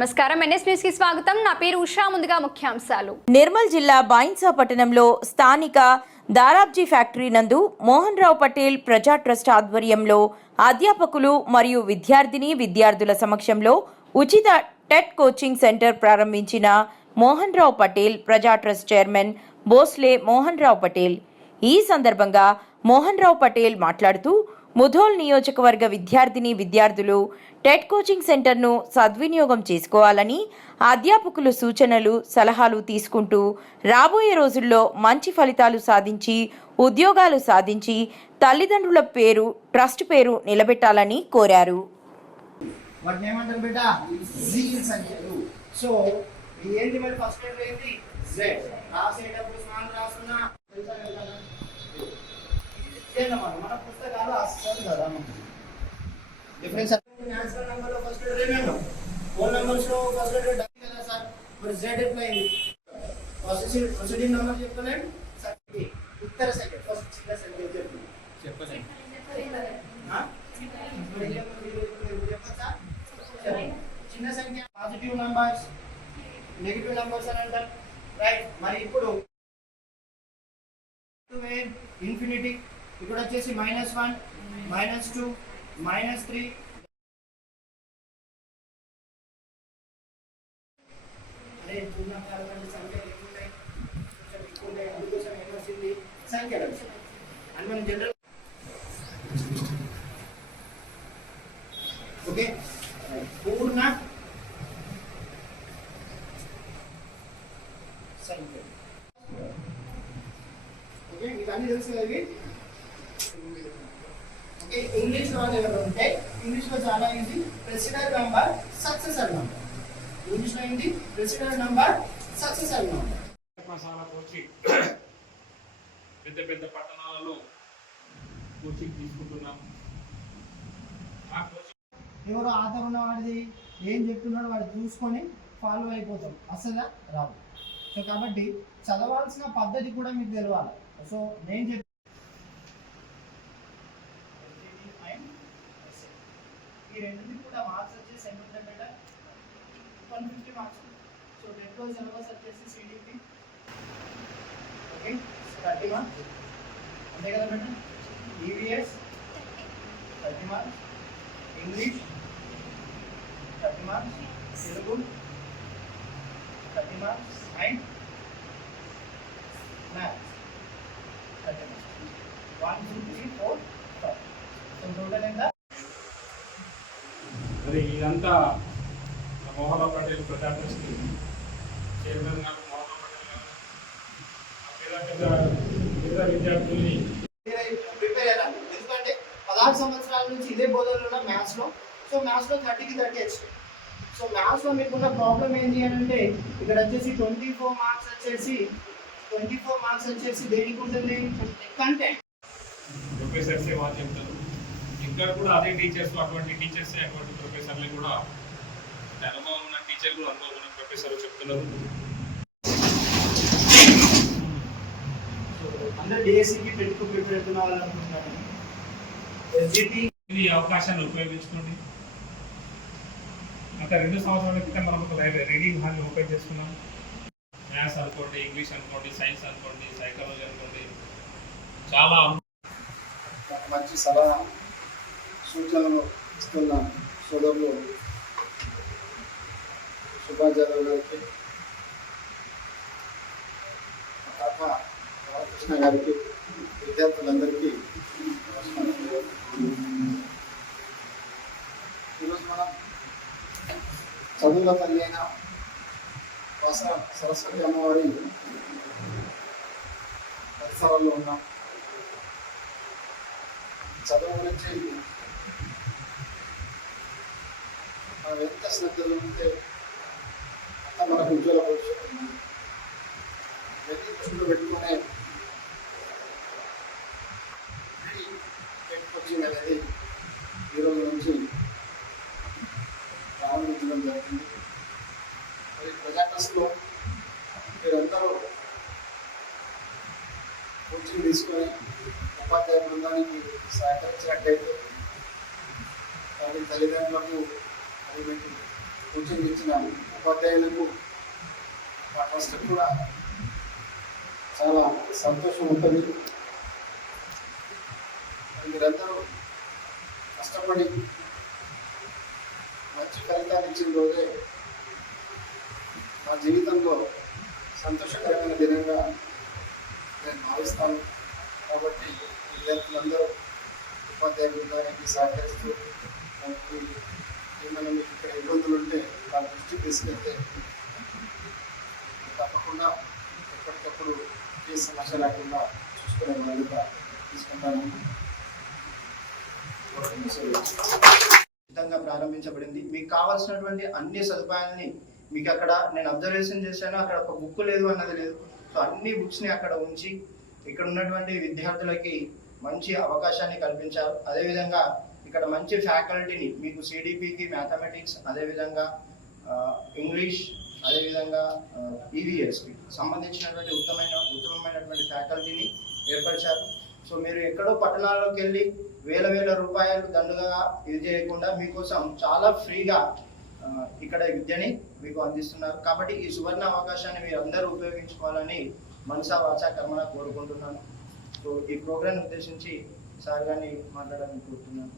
నమస్కారం. ఎన్ఎస్ న్యూస్కి స్వాగతం. నా పేరు ఉషా. ముందుగా ముఖ్యాంశాలు. నిర్మల్ జిల్లా బాయిన్సా పట్టణంలో స్థానిక దారాబ్జీ ఫ్యాక్టరీ నందు మోహన్ రావు పటేల్ ప్రజా ట్రస్ట్ ఆధ్వర్యంలో అధ్యాపకులు మరియు విద్యార్థిని విద్యార్థుల సమక్షంలో ఉచిత టెట్ కోచింగ్ సెంటర్ ప్రారంభించిన మోహన్ రావు పటేల్ ప్రజా ట్రస్ట్ చైర్మన్ బోస్లే మోహన్ రావు పటేల్. ఈ సందర్భంగా మోహన్ రావు పటేల్ మాట్లాడుతూ ముధోల్ నియోజకవర్గ విద్యార్థిని విద్యార్థులు టెట్ కోచింగ్ సెంటర్ను సద్వినియోగం చేసుకోవాలని అధ్యాపకులు సూచనలు సలహాలు తీసుకుంటూ రాబోయే రోజుల్లో మంచి ఫలితాలు సాధించి ఉద్యోగాలు సాధించి తల్లిదండ్రుల పేరు ట్రస్ట్ పేరు నిలబెట్టాలని కోరారు. సో ఏంటి మరి ఫస్ట్ ఏంటి? జెడ్ రాసేటప్పుడు స్నానం రాస్తున్నా. ఇదేనమాట మన పుస్తకాలు అస్సలు కదా డిఫరెన్స్ న్యాచురల్ నెంబర్లో ఫస్ట్ లెటర్ ఏమేమో ఫోన్ నెంబర్స్లో ఫస్ట్ లెటర్ డై కదా సార్? మరి జెడ్ ఎట్లా అయింది? ప్రొసీడింగ్ ప్రొసీడింగ్ నెంబర్ చెప్తలేం సార్ ఇది ఉత్తర సంఖ్య ఫస్ట్ చిన్న సంఖ్య చెప్పు. చెప్పలేదు చిన్న సంఖ్య పాజిటివ్ నంబర్స్ నెగిటివ్ నంబర్స్ అని అంటారు. రైట్ మరి ఇప్పుడు ఇన్ఫినిటీ ఇక్కడ వచ్చేసి minus one minus two minus three అదే సంఖ్యలు ఎక్కువ ఎక్కువ అందుకోసం సంఖ్యలు. అని మనం జనరల్ ఓకే పూర్ణ సంఖ్య ఓకే మీకు అన్ని తెలుసు కదా ఇంగ్లీష్లో ఎవరు ఉంటే ఇంగ్లీష్లో చాలా ఏంటి ప్రెసిడెంట్ నంబర్ సక్సెసర్ నంబర్ ఇంగ్లీష్లో ఏంటి ప్రెసిడెంట్ నంబర్ సక్సెసర్ నంబర్ పెద్ద పెద్ద పట్టణాలలో కోచింగ్ తీసుకుంటున్నాం. ఎవరు ఆధార్ ఉన్నవాడిది ఏం చెప్తున్నాడో వాడు చూసుకొని ఫాలో అయిపోతాం. అసలు రావు సో కాబట్టి చదవాల్సిన పద్ధతి కూడా మీకు తెలవాలి సో నేను రెండు కూడా మార్క్స్ వచ్చేసి ఎంత ఉంటుంది better one fifty marks. So ten రోజు సిలబస్ వచ్చేసి సిడిపి ఓకే థర్టీ మార్క్స్ అంతే కదా madam? EVS thirty marks English thirty marks Telugu thirty marks and maths thirty marks one two three four five so total ఎంత? మరి ఇదంతా మోహన్ పటేల్ ప్రజా trust chairman గారు మోహన్ పటేల్ పెద్ద పేద విద్యార్థుల్ని ప్రిపేర్ ఎందుకంటే పదహారు సంవత్సరాల నుంచి ఇదే బోధనలో ఉన్న మ్యాథ్స్లో సో మ్యాథ్స్లో థర్టీకి థర్టీ వచ్చింది సో మ్యాథ్స్లో మీకున్న ప్రాబ్లం ఏంటి అని అంటే ఇక్కడ వచ్చేసి ట్వంటీ ఫోర్ మార్క్స్ వచ్చేసి ట్వంటీ ఫోర్ మార్క్స్ వచ్చేసి దేనికి ఉంటుంది కంటెంట్ వాళ్ళు చెప్తారు ఇక్కడ కూడా అదే టీచర్స్ అటువంటి టీచర్స్ అటువంటి ప్రొఫెసర్లు కూడా అనుభవం ఉన్న టీచర్లు అనుభవం ఉన్న ప్రొఫెసర్ చెప్తున్నారు. అందరు డిఎస్సికి పెట్టుకు ప్రిపేర్ అవుతున్న వాళ్ళు అనుకుంటున్నాను ఎస్జిటి ఈ అవకాశాన్ని ఉపయోగించుకోండి. గత రెండు సంవత్సరాల క్రితం మనం ఒక లైబ్రరీ రీడింగ్ హాల్ ఓపెన్ చేసుకున్నాం. మ్యాథ్స్ అనుకోండి ఇంగ్లీష్ అనుకోండి సైన్స్ అనుకోండి సైకాలజీ అనుకోండి చాలా మంచి సలహా. సూచనలు ఇస్తున్న సోదరులు సుభాష్ గారికి తాత రామకృష్ణ గారికి విద్యార్థులందరికీ ఈరోజు మనం చదువుల తల్లి అయిన వాస సరస్వతి అమ్మవారి పరిసరాల్లో ఉన్నాం. చదువు గురించి మనం ఎంత శ్రద్ధలు ఉంటే అంత మనకు ఉజ్వల భవిష్యత్తు ఉంది. దృష్టిలో పెట్టుకునే ఈ కోచింగ్ అనేది ఈ రోజు నుంచి ప్రారంభించడం జరిగింది మరి ప్రజాకస్లో మీరందరూ కోచింగ్ తీసుకొని ఉపాధ్యాయ బృందానికి సహకరించినట్టయితే వారి తల్లిదండ్రులకు అడిగిపెట్టి కోచింగ్ ఇచ్చిన ఉపాధ్యాయులకు మా ఫస్ట్ కూడా చాలా సంతోషం ఉంటుంది. మీరందరూ కష్టపడి మంచి ఫలితాలు ఇచ్చిన రోజే మా జీవితంలో సంతోషకరమైన దినంగా నేను భావిస్తాను. కాబట్టి విద్యార్థులందరూ ఉపాధ్యాయులు బృందానికి సహకరిస్తూ ఏమైనా మీకు ఇక్కడ ఇబ్బందులు ఉంటే వాళ్ళ దృష్టికి తీసుకెళ్తే తప్పకుండా ఎప్పటికప్పుడు ఏ సమస్య లేకుండా చూసుకునే బాధ్యత తీసుకుంటాను. ఉచితంగా ప్రారంభించబడింది. మీకు కావాల్సినటువంటి అన్ని సదుపాయాలని మీకు అక్కడ నేను అబ్జర్వేషన్ చేశాను. అక్కడ ఒక బుక్ లేదు అన్నది లేదు. సో అన్ని బుక్స్ని అక్కడ ఉంచి ఇక్కడ ఉన్నటువంటి విద్యార్థులకి మంచి అవకాశాన్ని కల్పించారు. అదేవిధంగా ఇక్కడ మంచి ఫ్యాకల్టీని మీకు సిడిపికి మ్యాథమెటిక్స్ అదేవిధంగా ఇంగ్లీష్ అదేవిధంగా ఈవీఎస్కి సంబంధించినటువంటి ఉత్తమైన ఉత్తమమైనటువంటి ఫ్యాకల్టీని ఏర్పరిచారు. సో మీరు ఎక్కడో పట్టణాల్లోకి వెళ్ళి వేల వేల రూపాయలు దండుగా ఇది చేయకుండా మీకోసం చాలా ఫ్రీగా ఇక్కడ విద్యని మీకు అందిస్తున్నారు. కాబట్టి ఈ సువర్ణ అవకాశాన్ని మీరు అందరూ ఉపయోగించుకోవాలని మనసా వాచా కర్మన కోరుకుంటున్నాను. సో ఈ ప్రోగ్రామ్ ఉద్దేశించి సార్ గారిని మాట్లాడాలని కోరుతున్నాను.